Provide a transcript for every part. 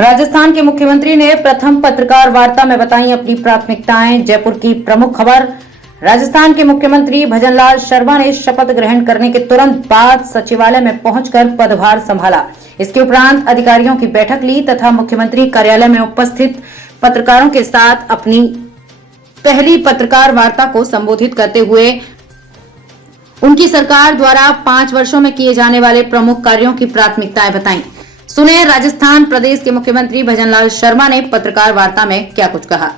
राजस्थान के मुख्यमंत्री ने प्रथम पत्रकार वार्ता में बताई अपनी प्राथमिकताएं। जयपुर की प्रमुख खबर। राजस्थान के मुख्यमंत्री भजनलाल शर्मा ने शपथ ग्रहण करने के तुरंत बाद सचिवालय में पहुंचकर पदभार संभाला। इसके उपरांत अधिकारियों की बैठक ली तथा मुख्यमंत्री कार्यालय में उपस्थित पत्रकारों के साथ अपनी पहली पत्रकार वार्ता को संबोधित करते हुए उनकी सरकार द्वारा 5 वर्षों में किए जाने वाले प्रमुख कार्यों की प्राथमिकताएं बताई। सुने राजस्थान प्रदेश के मुख्यमंत्री भजनलाल शर्मा ने पत्रकार वार्ता में क्या कुछ कहा।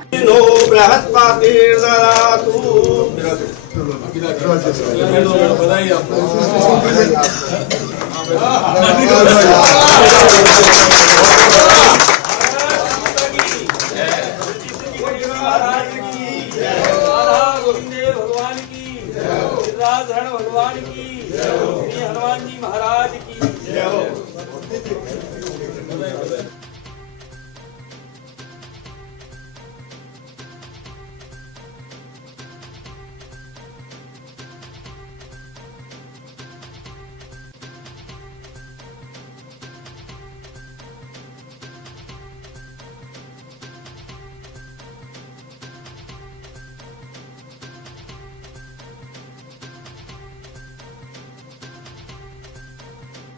भगवान की श्री हनुमान जी महाराज की जय हो।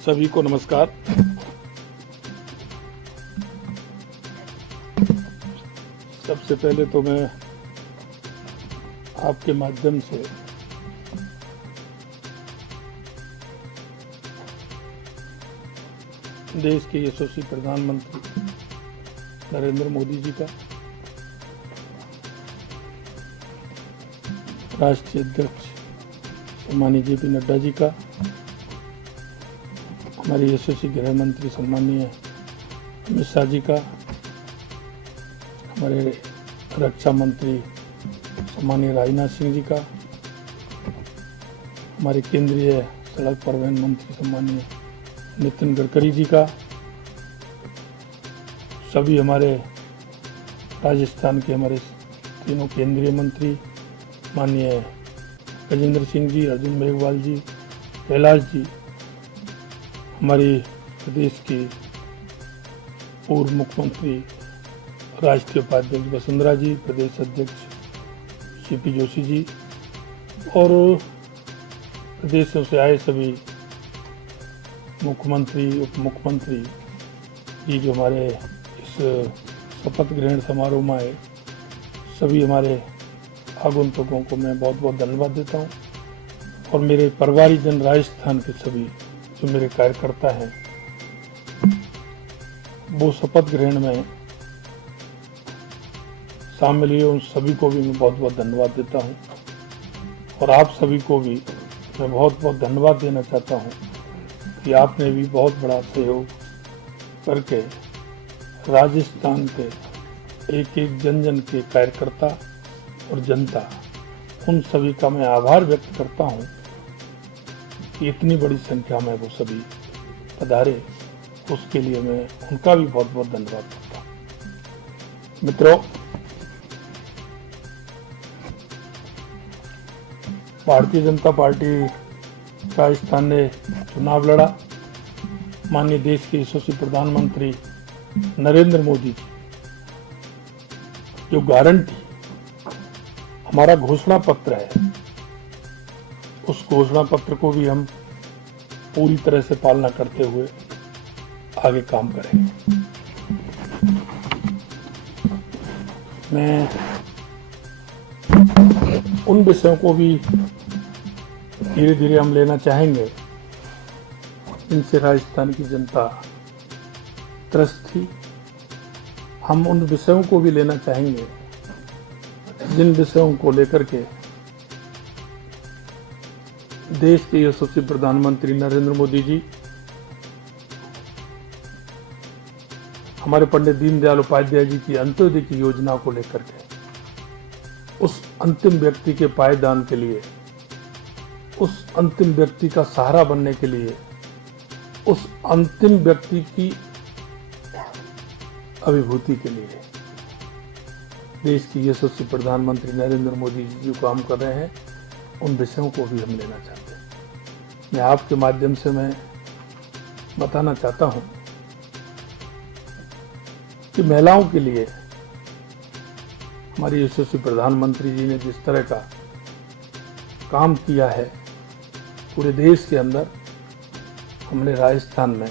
सभी को नमस्कार। सबसे पहले तो मैं आपके माध्यम से देश के यशस्वी प्रधानमंत्री नरेंद्र मोदी जी का, राष्ट्रीय अध्यक्ष सम्मानीय जेपी नड्डा जी का, हमारे यशस्वी गृह मंत्री सम्मानीय अमित शाह जी का, हमारे रक्षा मंत्री सम्मानीय राजनाथ सिंह जी का, हमारे केंद्रीय सड़क परिवहन मंत्री सम्मानीय नितिन गडकरी जी का, सभी हमारे राजस्थान के हमारे तीनों केंद्रीय मंत्री माननीय गजेंद्र सिंह जी, अर्जुन मेघवाल जी, कैलाश जी, हमारी प्रदेश की पूर्व मुख्यमंत्री राष्ट्रीय उपाध्यक्ष वसुंधरा जी, प्रदेश अध्यक्ष सीपी जोशी जी और प्रदेशों से आए सभी मुख्यमंत्री, उप मुख्यमंत्री जी जो हमारे इस शपथ ग्रहण समारोह में आए, सभी हमारे आगंतुकों को मैं बहुत बहुत धन्यवाद देता हूँ। और मेरे परिवारी जन राजस्थान के सभी जो मेरे कार्यकर्ता हैं, वो शपथ ग्रहण में शामिल हुए, उन सभी को भी मैं बहुत बहुत धन्यवाद देता हूं। और आप सभी को भी मैं बहुत बहुत धन्यवाद देना चाहता हूं कि आपने भी बहुत बड़ा सहयोग करके राजस्थान के एक एक जन जन के कार्यकर्ता और जनता, उन सभी का मैं आभार व्यक्त करता हूं कि इतनी बड़ी संख्या में वो सभी पधारे। उसके लिए मैं उनका भी बहुत बहुत धन्यवाद करता हूं। मित्रों, भारतीय जनता पार्टी राजस्थान ने चुनाव लड़ा। माननीय देश के यशस्वी प्रधानमंत्री नरेंद्र मोदी जी जो गारंटी हमारा घोषणा पत्र है, उस घोषणा पत्र को भी हम पूरी तरह से पालना करते हुए आगे काम करेंगे। मैं उन विषयों को भी धीरे धीरे हम लेना चाहेंगे जिनसे राजस्थान की जनता त्रस्त थी। हम उन विषयों को भी लेना चाहेंगे जिन विषयों को लेकर के देश के यशस्वी प्रधानमंत्री नरेंद्र मोदी जी हमारे पंडित दीनदयाल उपाध्याय जी की अंत्योदय की योजना को लेकर के उस अंतिम व्यक्ति के पायदान के लिए, उस अंतिम व्यक्ति का सहारा बनने के लिए, उस अंतिम व्यक्ति की अभिभूति के लिए देश की यशस्वी प्रधानमंत्री नरेंद्र मोदी जी जो काम कर रहे हैं, उन विषयों को भी हम लेना चाहते हैं। मैं आपके माध्यम से मैं बताना चाहता हूं कि महिलाओं के लिए हमारी यशस्वी प्रधानमंत्री जी ने जिस तरह का काम किया है पूरे देश के अंदर, हमने राजस्थान में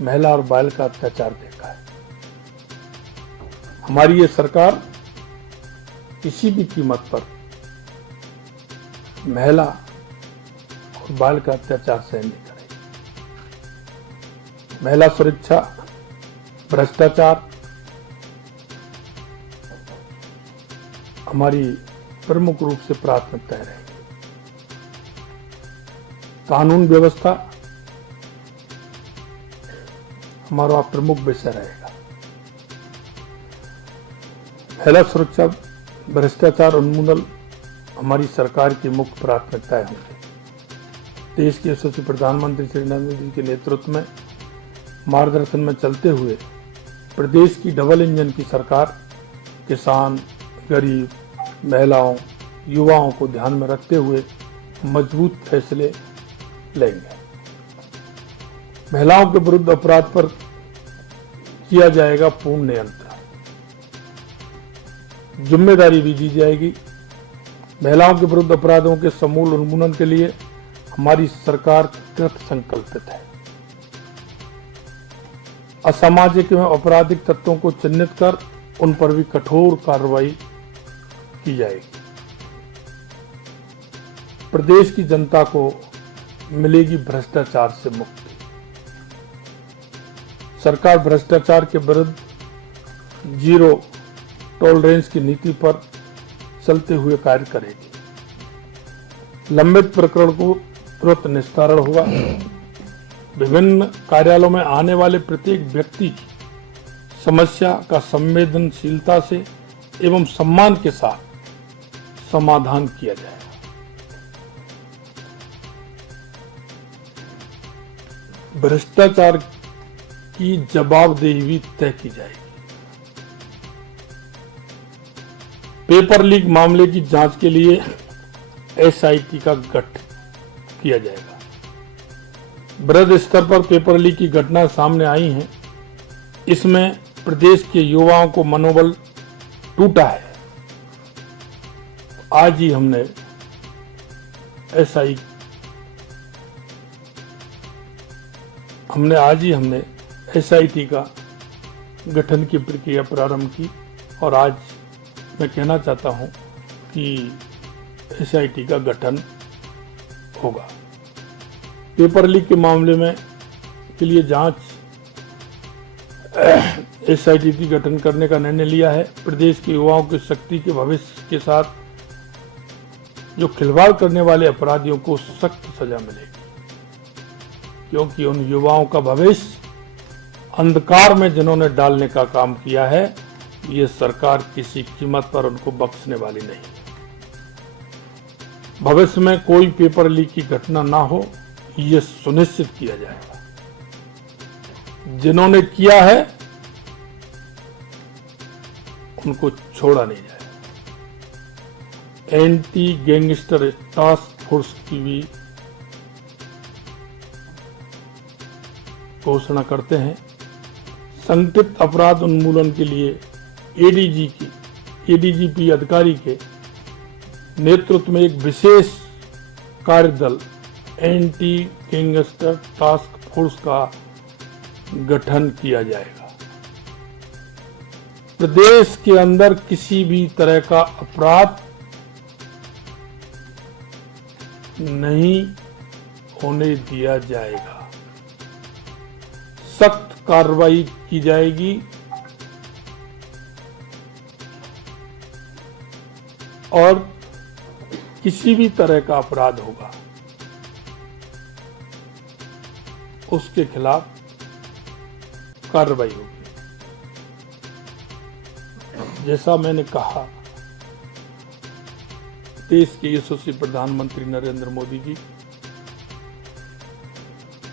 महिला और बाल का अत्याचार देखा है। हमारी ये सरकार किसी भी कीमत पर महिला और बाल का अत्याचार सहन नहीं करेगी। महिला सुरक्षा, भ्रष्टाचार हमारी प्रमुख रूप से प्राथमिकताएं रहेगी। कानून व्यवस्था हमारा प्रमुख विषय रहेगा। महिला सुरक्षा, भ्रष्टाचार उन्मूलन हमारी सरकार की मुख्य प्राथमिकताएं होंगी। देश के यशस्वी प्रधानमंत्री श्री नरेंद्र मोदी के नेतृत्व में मार्गदर्शन में चलते हुए प्रदेश की डबल इंजन की सरकार किसान, गरीब, महिलाओं, युवाओं को ध्यान में रखते हुए मजबूत फैसले लेंगे। महिलाओं के विरुद्ध अपराध पर किया जाएगा पूर्ण नियंत्रण, जिम्मेदारी भी दी जाएगी। महिलाओं के विरुद्ध अपराधों के समूल उन्मूलन के लिए हमारी सरकार कृत संकल्पित है। असामाजिक एवं आपराधिक तत्वों को चिन्हित कर उन पर भी कठोर कार्रवाई की जाएगी। प्रदेश की जनता को मिलेगी भ्रष्टाचार से मुक्ति। सरकार भ्रष्टाचार के विरुद्ध जीरो टॉलरेंस की नीति पर चलते हुए कार्य करेगी। लंबित प्रकरण को तुरंत निस्तारण होगा। विभिन्न कार्यालयों में आने वाले प्रत्येक व्यक्ति की समस्या का संवेदनशीलता से एवं सम्मान के साथ समाधान किया जाएगा। भ्रष्टाचार की जवाबदेही भी तय की जाएगी। पेपर लीक मामले की जांच के लिए एसआईटी का गठन किया जाएगा। बृहद स्तर पर पेपर लीक की घटना सामने आई है। इसमें प्रदेश के युवाओं को मनोबल टूटा है। आज ही हमने एसआईटी का गठन की प्रक्रिया प्रारंभ की और आज मैं कहना चाहता हूं कि एसआईटी का गठन होगा। पेपर लीक के मामले में के लिए जांच एसआईटी की गठन करने का निर्णय लिया है। प्रदेश के युवाओं की शक्ति के भविष्य के साथ जो खिलवाड़ करने वाले अपराधियों को सख्त सजा मिलेगी, क्योंकि उन युवाओं का भविष्य अंधकार में जिन्होंने डालने का काम किया है, ये सरकार किसी कीमत पर उनको बख्शने वाली नहीं। भविष्य में कोई पेपर लीक की घटना ना हो, ये सुनिश्चित किया जाएगा। जिन्होंने किया है उनको छोड़ा नहीं जाएगा। एंटी गैंगस्टर टास्क फोर्स की भी घोषणा करते हैं। संगठित अपराध उन्मूलन के लिए एडीजीपी अधिकारी के नेतृत्व में एक विशेष कार्यदल एंटी गैंगस्टर टास्क फोर्स का गठन किया जाएगा। प्रदेश के अंदर किसी भी तरह का अपराध नहीं होने दिया जाएगा। सख्त कार्रवाई की जाएगी और किसी भी तरह का अपराध होगा उसके खिलाफ कार्रवाई होगी। जैसा मैंने कहा, देश के यशस्वी प्रधानमंत्री नरेंद्र मोदी जी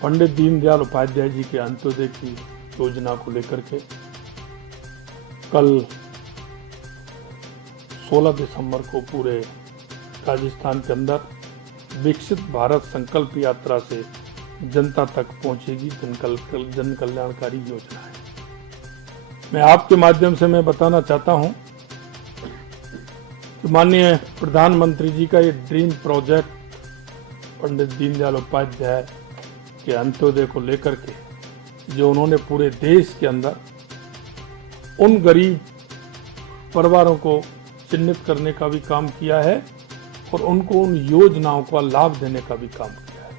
पंडित दीनदयाल उपाध्याय जी के अंत्योदय की योजना को लेकर के कल 16 दिसंबर को पूरे राजस्थान के अंदर विकसित भारत संकल्प यात्रा से जनता तक पहुंचेगी। जन कल्याणकारी योजना है। मैं आपके माध्यम से मैं बताना चाहता हूं कि माननीय प्रधानमंत्री जी का ये ड्रीम प्रोजेक्ट पंडित दीनदयाल उपाध्याय के अंत्योदय को लेकर के जो उन्होंने पूरे देश के अंदर उन गरीब परिवारों को चिन्हित करने का भी काम किया है और उनको उन योजनाओं का लाभ देने का भी काम किया है।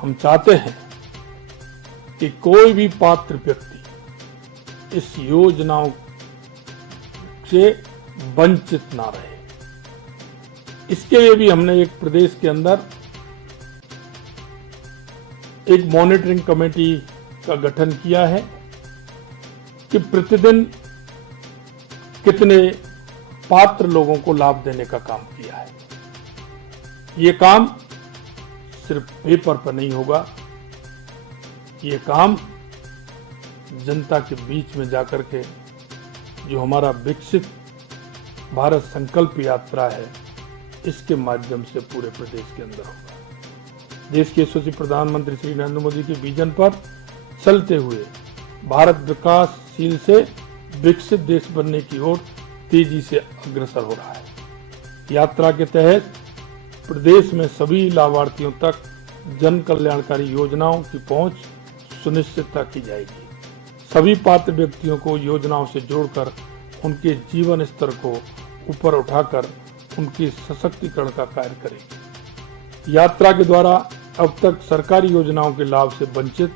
हम चाहते हैं कि कोई भी पात्र व्यक्ति इस योजनाओं से वंचित ना रहे। इसके लिए भी हमने एक प्रदेश के अंदर एक मॉनिटरिंग कमेटी का गठन किया है कि प्रतिदिन कितने पात्र लोगों को लाभ देने का काम किया है। ये काम सिर्फ पेपर पर नहीं होगा, ये काम जनता के बीच में जाकर के जो हमारा विकसित भारत संकल्प यात्रा है इसके माध्यम से पूरे प्रदेश के अंदर होगा। देश के यशस्वी प्रधानमंत्री श्री नरेंद्र मोदी के विजन पर चलते हुए भारत विकासशील से विकसित देश बनने की ओर तेजी से अग्रसर हो रहा है। यात्रा के तहत प्रदेश में सभी लाभार्थियों तक जन कल्याणकारी योजनाओं की पहुंच सुनिश्चितता की जाएगी। सभी पात्र व्यक्तियों को योजनाओं से जोड़कर उनके जीवन स्तर को ऊपर उठाकर उनके सशक्तिकरण का कार्य करेगी। यात्रा के द्वारा अब तक सरकारी योजनाओं के लाभ से वंचित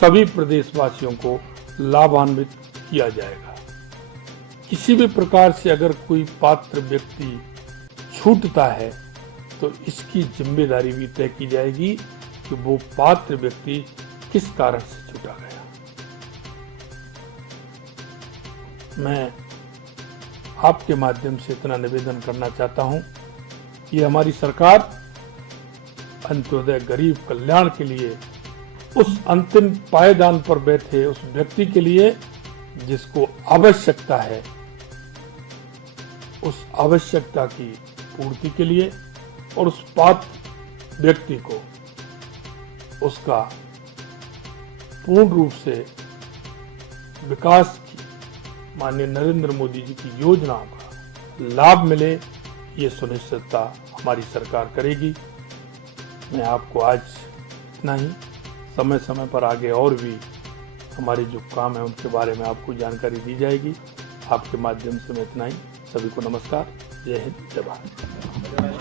सभी प्रदेशवासियों को लाभान्वित किया जाएगा। किसी भी प्रकार से अगर कोई पात्र व्यक्ति छूटता है तो इसकी जिम्मेदारी भी तय की जाएगी कि वो पात्र व्यक्ति किस कारण से छूटा गया। मैं आपके माध्यम से इतना निवेदन करना चाहता हूं, ये हमारी सरकार अंत्योदय गरीब कल्याण के लिए उस अंतिम पायदान पर बैठे उस व्यक्ति के लिए जिसको आवश्यकता है, उस आवश्यकता की पूर्ति के लिए और उस पात्र व्यक्ति को उसका पूर्ण रूप से विकास की माननीय नरेंद्र मोदी जी की योजनाओं का लाभ मिले, ये सुनिश्चितता हमारी सरकार करेगी। मैं आपको आज इतना ही, समय समय पर आगे और भी हमारे जो काम है उनके बारे में आपको जानकारी दी जाएगी। आपके माध्यम से मैं इतना ही, सभी को नमस्कार, जय हिंद, जय भारत।